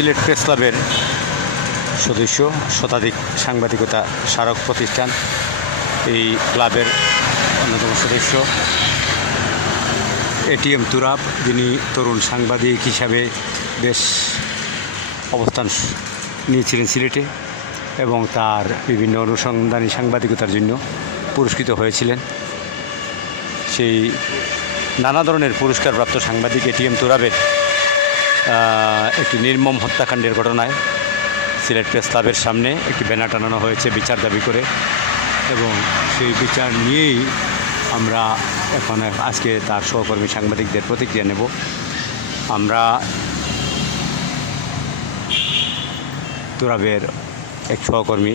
Sylhet press ক্লাবের সদস্য, শতাধিক সাংবাদিকতা স্মারক প্রতিষ্ঠান। এই ক্লাবের অন্যতম সদস্য এটিএম তুরাব, যিনি তরুণ সাংবাদিক হিসাবে বেশ অবস্থান নিয়েছিলেন সিলেটে এবং তার বিভিন্ন অনুসন্ধানী সাংবাদিকতার জন্য পুরস্কৃত হয়েছিলেন। সেই নানা ধরনের পুরস্কারপ্রাপ্ত সাংবাদিক এটিএম তুরাবের একটি নির্মম হত্যাকাণ্ডের ঘটনায় সিলেট প্রেস ক্লাবের সামনে একটি ব্যানার টানানো হয়েছে বিচার দাবি করে, এবং সেই বিচার নিয়েই আমরা এখন আজকে তার সহকর্মী সাংবাদিকদের প্রতিক্রিয়া নেব। আমরা তুরাবের এক সহকর্মী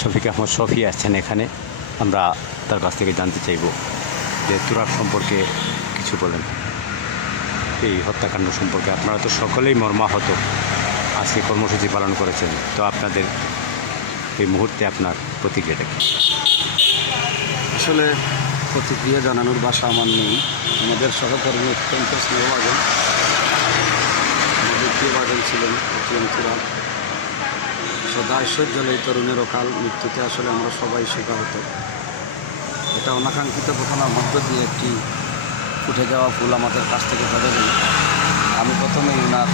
শফিক আহমদ শফি আসছেন এখানে, আমরা তার কাছ থেকে জানতে চাইব যে তুরাব সম্পর্কে কিছু বলেন, এই হত্যাকাণ্ড সম্পর্কে। আপনারা তো সকলেই মর্মাহত, আজকে কর্মসূচি পালন করেছেন, তো আপনাদের এই মুহূর্তে আপনার প্রতিক্রিয়াটা কি? আসলে প্রতিক্রিয়া জানানোর ভাষা আমার নেই। আমাদের সহকর্মী অত্যন্ত স্নেহভাজন, আমাদের প্রিয়ভাজন ছিলেন এটিএম তুরাব। সদা ঐশ্বর্যল এই তরুণের অকাল মৃত্যুতে আসলে আমরা সবাই শোকাহত। এটা অনাকাঙ্ক্ষিত ঘটনার মধ্য দিয়ে একটি ফুটে যাওয়া ফুল আমাদের কাছ থেকে ধরে গেল। আমি প্রথমেই ওনার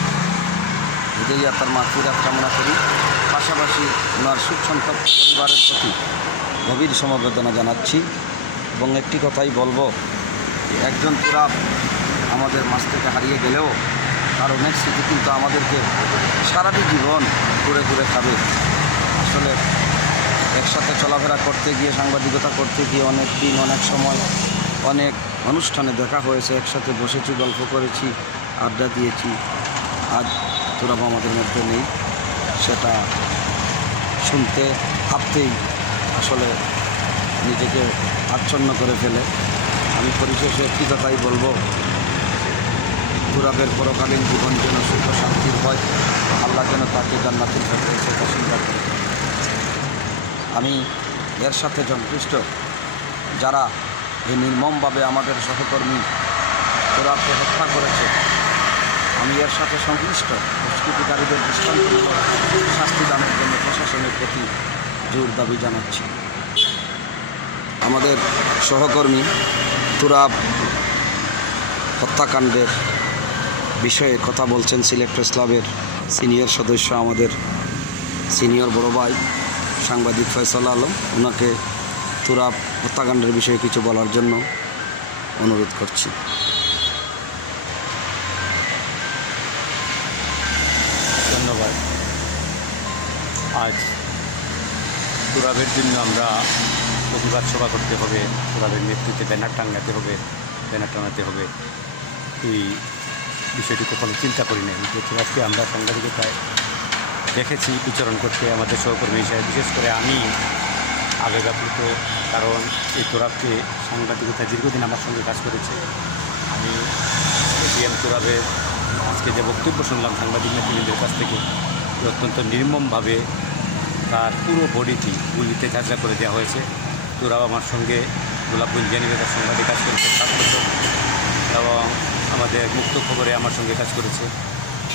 হৃদয় আত্মার মাগফিরাত কামনা করি, পাশাপাশি ওনার সুসন্তপ্ত পরিবারের প্রতি গভীর সমবেদনা জানাচ্ছি। এবং একটি কথাই বলবো, একজন তুরাব আমাদের মাঝ থেকে হারিয়ে গেলেও তার অনেক স্মৃতি কিন্তু আমাদেরকে সারাটি জীবন ঘুরে ঘুরে খাবে। আসলে একসাথে চলাফেরা করতে গিয়ে, সাংবাদিকতা করতে গিয়ে অনেক দিন, অনেক সময়, অনেক অনুষ্ঠানে দেখা হয়েছে, একসাথে বসেছি, গল্প করেছি, আড্ডা দিয়েছি। আজ তুরাব আমাদের মধ্যে নেই, সেটা শুনতে ভাবতেই আসলে নিজেকে আচ্ছন্ন করে ফেলে। আমি পরিশেষে একটি কথাই বলবো, তুরাবের পরকালীন জীবন যেন সুখ শান্তির হয়, আল্লাহ যেন তাকে জান্নাতুল ফেরদৌসে বাসিন্দা করে। আমি এর সাথে সংশ্লিষ্ট যারা এই নির্মমভাবে আমাদের সহকর্মী তুরাবকে হত্যা করেছে, আমি এর সাথে সংশ্লিষ্ট দুষ্কৃতিকারীদের দৃষ্টান্তমূলক শাস্তি দানের জন্য প্রশাসনের প্রতি জোর দাবি জানাচ্ছি। আমাদের সহকর্মী তুরাব হত্যাকাণ্ডের বিষয়ে কথা বলছেন সিলেট প্রেস ক্লাবের সিনিয়র সদস্য, আমাদের সিনিয়র বড় ভাই সাংবাদিক ফয়সাল আলম। ওনাকে তুরাব হত্যাকাণ্ডের বিষয়ে কিছু বলার জন্য অনুরোধ করছি। ধন্যবাদ। আজ তুরাবের জন্য আমরা প্রতিবাদ সভা করতে হবে, তুরাবের মৃত্যুতে ব্যানার টাঙাতে হবে, এই বিষয়টি কখনো চিন্তা করি নাই। যে তুরাবকে আমরা সাংবাদিকতায় দেখেছি বিচরণ করতে আমাদের সহকর্মী হিসাবে, বিশেষ করে আমি আবেগাপ্লুত, কারণ এই তুরাবকে সাংবাদিকতায় দীর্ঘদিন আমার সঙ্গে কাজ করেছে। আমি এটিএম তুরাবের আজকে যে বক্তব্য শুনলাম সাংবাদিক নেতৃবৃন্দের কাছ থেকে, অত্যন্ত নির্মমভাবে তার পুরো বডিটি গুলিতে ঝাঁঝরা করে দেওয়া হয়েছে। তুরাব আমার সঙ্গে গোলাপগঞ্জ জেনেভার সংবাদে কাজ করেছে 7 বছর, এবং আমাদের মুক্ত খবরে আমার সঙ্গে কাজ করেছে,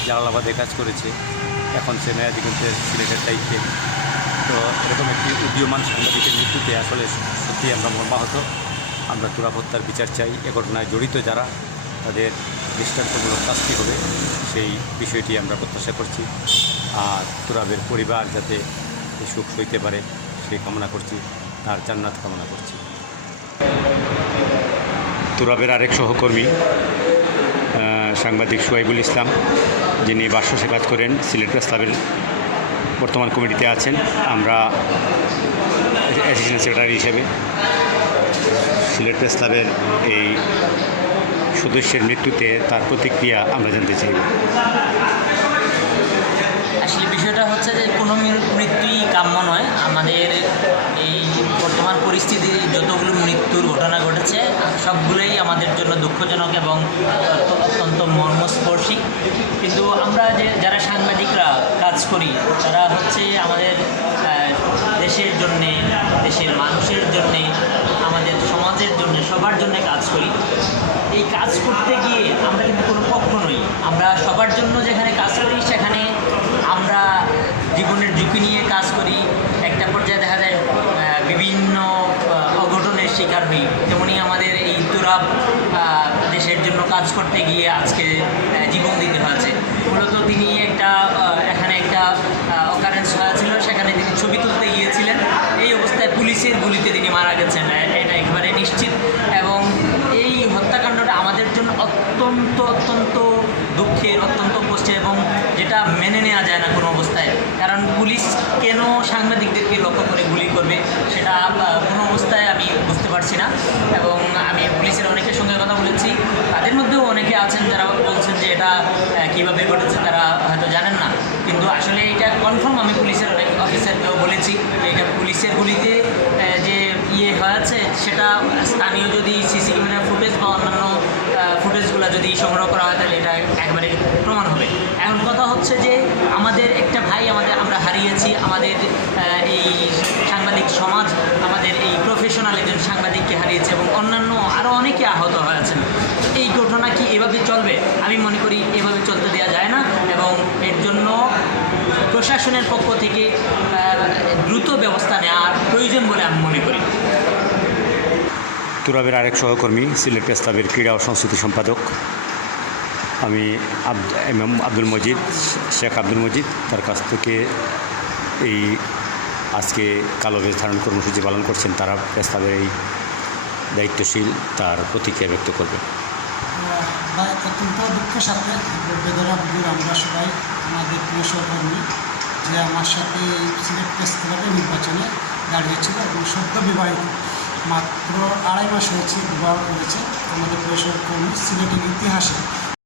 জালালাবাদে কাজ করেছে, এখন সে মেয়াদিগঞ্জের সিলেটের দায়িত্বে। তো এরকম একটি উদীয়মান সাংবাদিকের মৃত্যুতে আসলে সত্যিই আমরা মর্মাহত। আমরা তুরাব হত্যার বিচার চাই, এ ঘটনায় জড়িত যারা, তাদের দৃষ্টান্তমূলক শাস্তি হবে, সেই বিষয়টি আমরা প্রত্যাশা করছি। আর তুরাবের পরিবার যাতে এই সুখ সইতে পারে সেই কামনা করছি, তার জান্নাত কামনা করছি। তুরাবের আরেক সহকর্মী সাংবাদিক সোহাইবুল ইসলাম, যিনি বাসসে কাজ করেন, সিলেট প্রেস ক্লাবের বর্তমান কমিটিতে আছেন। আমরা অ্যাসিস্ট্যান্ট সেক্রেটারি হিসেবে সিলেট প্রেস ক্লাবের এই সদস্যের মৃত্যুতে তার প্রতিক্রিয়া আমরা জানতে চাই। আসলে বিষয়টা হচ্ছে যে কোনো মৃত্যুই কাম্য নয়। আমাদের এই বর্তমান পরিস্থিতি যতগুলো মৃত্যুর ঘটনা ঘটেছে সবগুলোই আমাদের জন্য দুঃখজনক এবং অত্যন্ত মর্মস্পর্শী। কিন্তু আমরা যারা সাংবাদিকরা কাজ করি, তারা হচ্ছে আমাদের দেশের জন্যে, দেশের মানুষের জন্যে, আমাদের সমাজের জন্য, সবার জন্য কাজ করি। এই কাজ করতে গিয়ে আমরা কিন্তু কোনো পক্ষ নই। আমরা সবার জন্য যেখানে কাজ করি সেখানে কাজ করতে গিয়ে আজকে জীবন দিতে হয়েছে। মূলত তিনি এখানে একটা অকারেন্স হয়েছিল, সেখানে তিনি ছবি তুলতে গিয়েছিলেন, এই অবস্থায় পুলিশের গুলিতে তিনি মারা গেছেন, এটা একেবারে নিশ্চিত। এবং এই হত্যাকাণ্ডটা আমাদের জন্য অত্যন্ত দুঃখের, অত্যন্ত কষ্টের, এবং যেটা মেনে নেওয়া যায় না কোনো অবস্থায়। কারণ পুলিশ কেন সাংবাদিকদেরকে লক্ষ্য করে গুলি করবে সেটা কোনো অবস্থায় আমি বুঝতে পারছি না। এবং আমি পুলিশের অনেকের সঙ্গে কথা বলেছি, তাদের মধ্যেও অনেকে আছেন যারা বলছেন যে এটা কীভাবে ঘটেছে তারা হয়তো জানেন না, কিন্তু আসলে এটা কনফার্ম আমি পুলিশের অনেক অফিসারকেও বলেছি যে এটা পুলিশের গুলিতে যে হয়েছে সেটা স্থানীয় যদি সিসি ক্যামেরার ফুটেজ বা অন্যান্য ফুটেজগুলো যদি সংগ্রহ করা হয় তাহলে এটা একবারে প্রমাণ হবে। এখন কথা হচ্ছে যে আমাদের একটা ভাই আমরা হারিয়েছি, আমাদের এই সাংবাদিক সমাজ আমাদের এই প্রফেশনাল একজন সাংবাদিককে হারিয়েছে, এবং অন্যান্য আরও অনেকে আহত হয়েছেন। এই ঘটনা কি এভাবে চলবে? আমি মনে করি এভাবে চলতে দেওয়া যায় না, এবং এর জন্য প্রশাসনের পক্ষ থেকে দ্রুত ব্যবস্থা নেওয়ার প্রয়োজন বলে আমি মনে করি। তুরাবের আরেক সহকর্মী সিলেট প্রেস ক্লাবের ক্রীড়া ও সংস্কৃতি সম্পাদক আমি আব্দুল মজিদ, শেখ আব্দুল মজিদ, তার কাছ থেকে এই আজকে কালো বেশ ধারণ কর্মসূচি পালন করছেন তারা প্রেস ক্লাবের এই দায়িত্বশীল তার প্রতিক্রিয়া ব্যক্ত করবে। অত্যন্ত দুঃখের সাথে বেদনা বুঝি আমরা সবাই, আমাদের প্রিয় সহকর্মী যে আমার সাথে সিলেট প্রেস ক্লাবের নির্বাচনে দাঁড়িয়েছিল এবং সদ্য বিবাহিত, মাত্র 2.5 মাস হয়েছে বিবাহ করেছে। আমাদের প্রিয় সহকর্মী সিলেটের ইতিহাসে